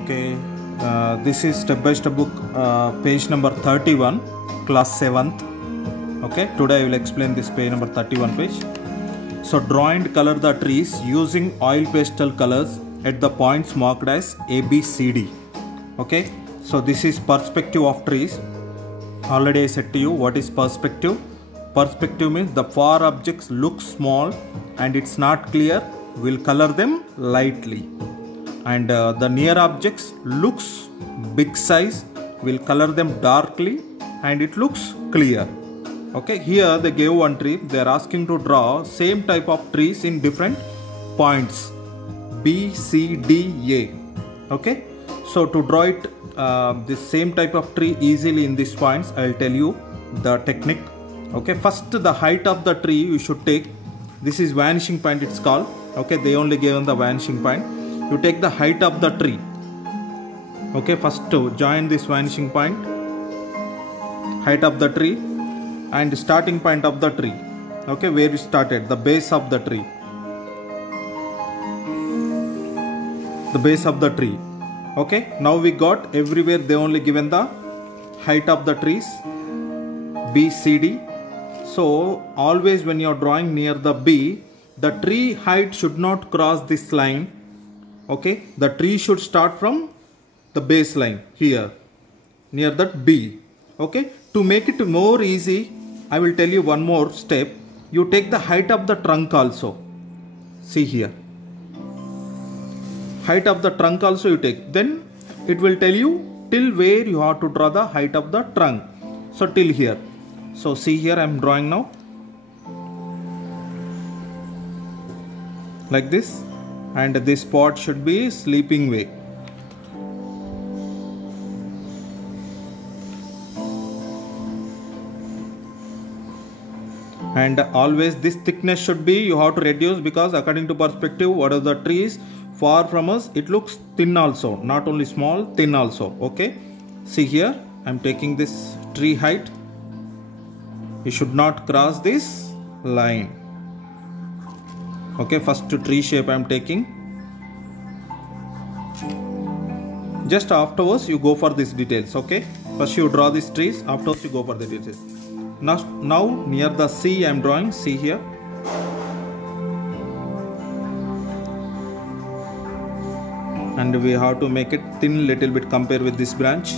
Okay, this is step by step book, page number 31, class 7th. Okay, today I will explain this page number 31 page. So draw and color the trees using oil pastel colors at the points marked as A, B, C, D. Okay, so this is perspective of trees. Already I said to you what is perspective. Perspective means the far objects look small and it's not clear, we'll color them lightly. And the near objects looks big size, we'll color them darkly and it looks clear. Okay, here they gave one tree, they are asking to draw same type of trees in different points B, C, D, A. Okay, so to draw it this same type of tree easily in these points, I will tell you the technique. Okay, first the height of the tree you should take. This is vanishing point it's called. Okay, they only given the vanishing point. You take the height of the tree. Okay, first to join this vanishing point, height of the tree and starting point of the tree. Okay, where you started, the base of the tree. The base of the tree. Okay, now we got everywhere they only given the height of the trees B, C, D. So always when you are drawing near the B, the tree height should not cross this line. Okay, the tree should start from the baseline here near that B. Okay, to make it more easy, I will tell you one more step. You take the height of the trunk also. See here, height of the trunk also you take. Then it will tell you till where you have to draw the height of the trunk. So till here. So see here I am drawing now like this, and this spot should be sleeping way. And always this thickness should be, you have to reduce, because according to perspective, whatever the tree is far from us, it looks thin also, not only small, thin also. Okay, see here I am taking this tree height. You should not cross this line. Okay, first tree shape I am taking. Just afterwards you go for these details. Okay, first you draw these trees, afterwards you go for the details. Now near the C I am drawing. See here, and we have to make it thin little bit compared with this branch.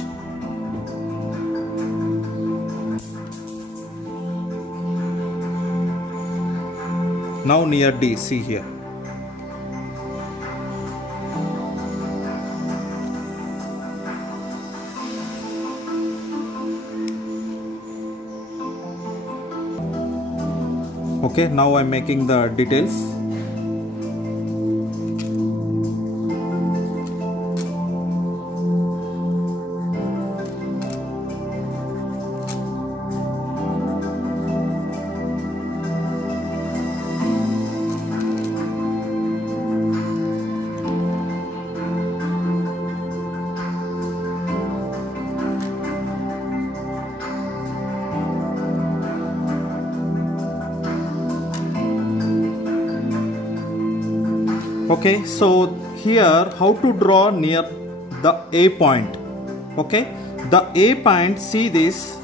Now near D, see here. Okay, now I am making the details. Okay, so here how to draw near the A point. Okay, the A point, see this,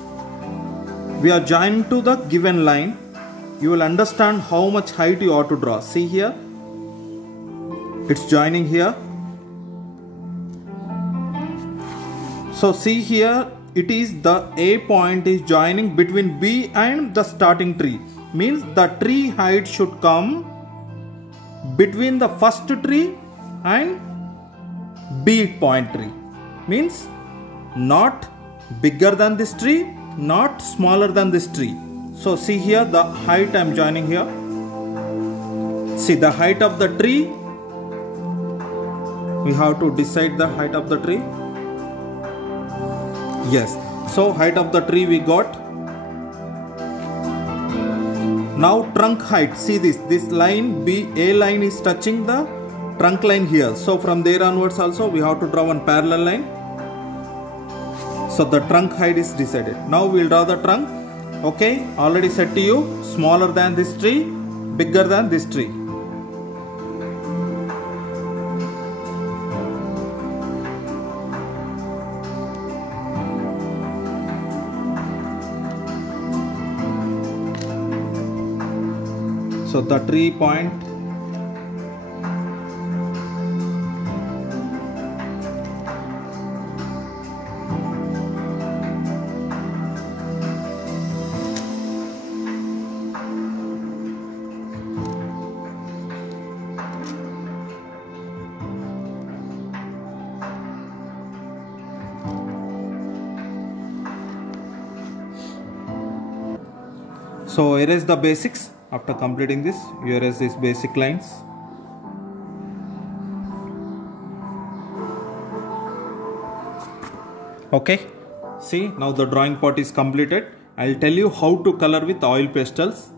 we are joining to the given line. You will understand how much height you ought to draw. See here, it's joining here. So see here, it is the A point is joining between B and the starting tree. Means the tree height should come between the first tree and B point tree. Means not bigger than this tree, not smaller than this tree. So see here the height I am joining here. See the height of the tree. We have to decide the height of the tree. Yes, so height of the tree we got. Now trunk height, see this line B, A line is touching the trunk line here. So from there onwards also we have to draw one parallel line. So the trunk height is decided. Now we will draw the trunk. Okay, already said to you, smaller than this tree, bigger than this tree. So the tree point, so erase the basics. After completing this, you erase these basic lines. Okay, see, now the drawing part is completed. I'll tell you how to color with oil pastels.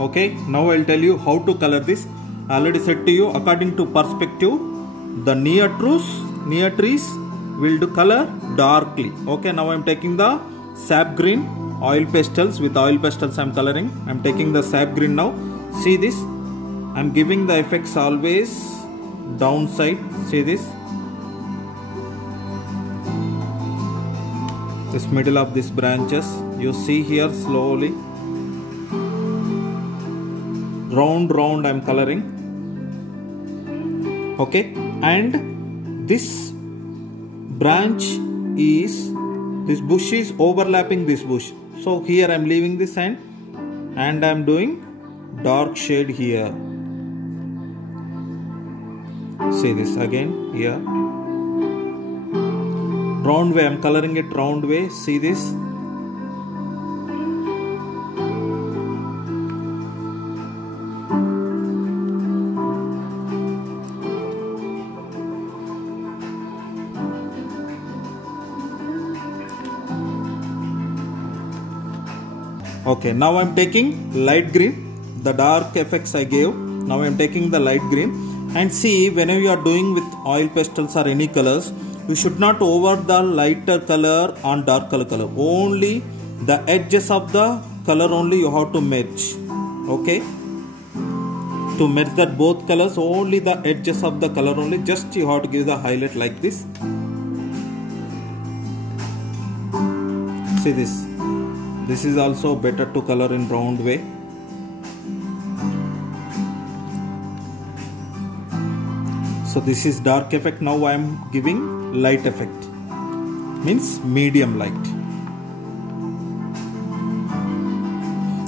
Okay, now I'll tell you how to color this. I already said to you, according to perspective, the near trees will do color darkly. Okay, now I'm taking the sap green oil pastels. With oil pastels I'm coloring. I'm taking the sap green now. See this, I'm giving the effects always downside. See this middle of these branches, you see here, slowly round I'm coloring. Okay, and this branch is, this bush is overlapping this bush, so here I'm leaving this and I'm doing dark shade here. See this again here, round way, I'm coloring it round way. See this, okay, now I'm taking light green, the dark effects I gave. Now I'm taking the light green, and see, whenever you are doing with oil pastels or any colors, you should not over the lighter color on darker color. Only the edges of the color only you have to merge. Okay, to merge that both colors, only the edges of the color only, just you have to give the highlight like this. See this, this is also better to color in round way. So this is dark effect. Now I am giving light effect, means medium light.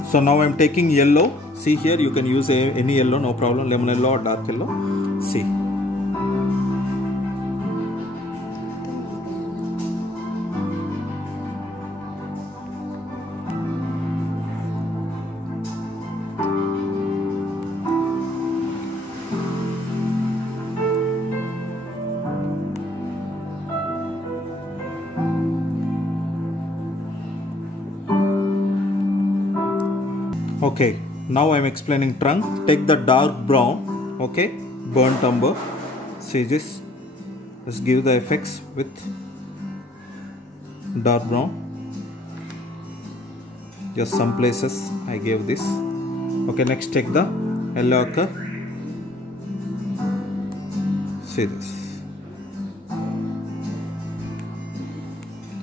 So now I am taking yellow. See here, you can use any yellow, no problem, lemon yellow or dark yellow. See, okay, now I am explaining trunk. Take the dark brown, okay, burnt umber. See this, just give the effects with dark brown. Just some places I gave this. Okay, next take the yellow ochre. See this,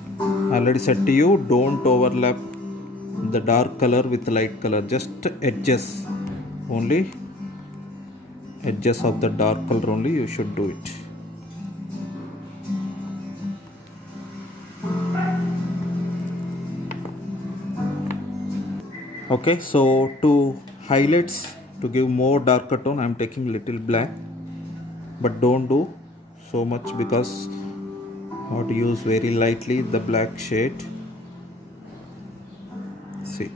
I already said to you, don't overlap the dark color with light color, just edges only, edges of the dark color only you should do it. Okay, so to highlights, to give more darker tone, I am taking little black, but don't do so much because I have to use very lightly the black shade. See,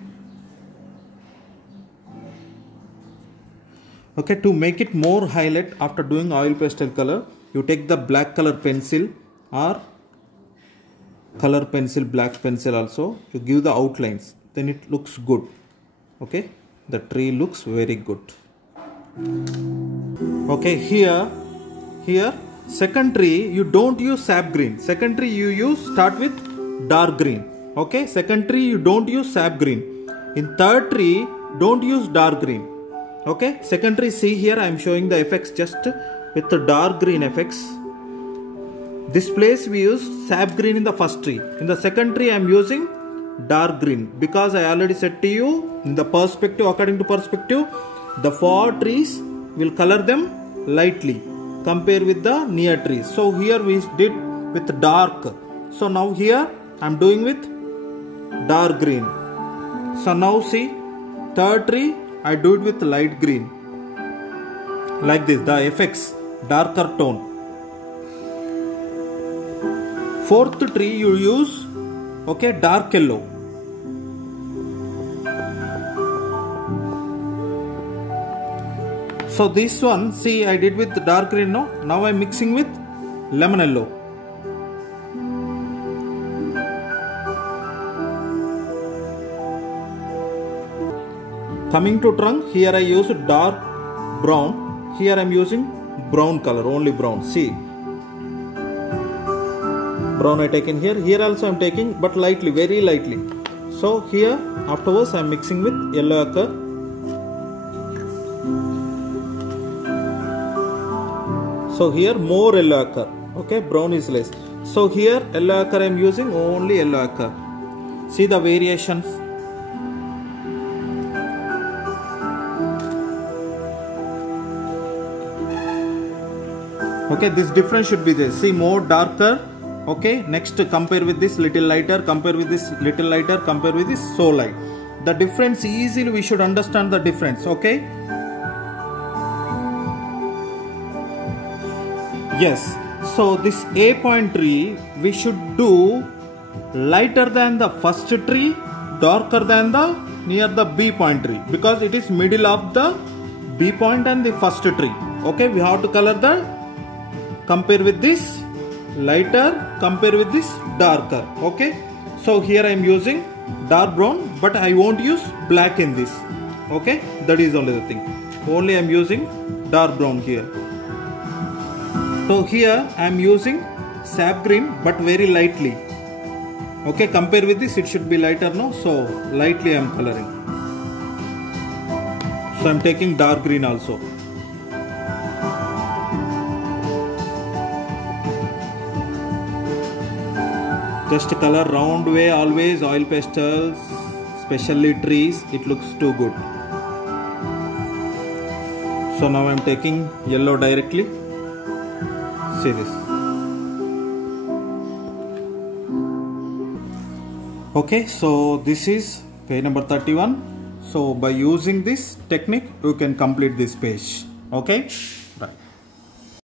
okay, to make it more highlight, after doing oil pastel color, you take the black color pencil or color pencil, black pencil also, you give the outlines, then it looks good. Okay, the tree looks very good. Okay, here second tree you don't use sap green, second tree you start with dark green. Okay, second tree you don't use sap green, in third tree don't use dark green. Okay, second tree, see here I am showing the effects just with the dark green effects. This place we use sap green in the first tree, in the second tree I am using dark green, because I already said to you in the perspective, according to perspective, the far trees will color them lightly compare with the near trees. So here we did with dark. So now here I am doing with dark green. So now see, third tree I do it with light green. Like this, the effects, darker tone. Fourth tree you use, okay, dark yellow. So this one, see, I did with dark green, no? Now I am mixing with lemon yellow. Coming to trunk, here I use dark brown. Here I am using brown color, only brown. See, brown I taken here. Here also I am taking, but lightly, very lightly. So here afterwards I am mixing with yellow ochre. So here more yellow ochre, okay, brown is less. So here yellow ochre I am using only yellow ochre. See the variations. Okay, this difference should be there. See, more darker. Okay, next compare with this little lighter, compare with this little lighter, compare with this so light. The difference easily we should understand the difference. Okay. Yes, so this A point tree we should do lighter than the first tree, darker than the near the B point tree, because it is middle of the B point and the first tree. Okay, we have to color the, compare with this lighter, compare with this darker. Okay, so here I am using dark brown, but I won't use black in this. Okay, that is only the thing. Only I am using dark brown here. So here I am using sap green, but very lightly. Okay, compare with this, it should be lighter, no? So lightly I am coloring. So I am taking dark green also. Just color round way, always oil pastels, especially trees, it looks too good. So now I am taking yellow directly. See this. Okay, so this is page number 31. So by using this technique, you can complete this page. Okay.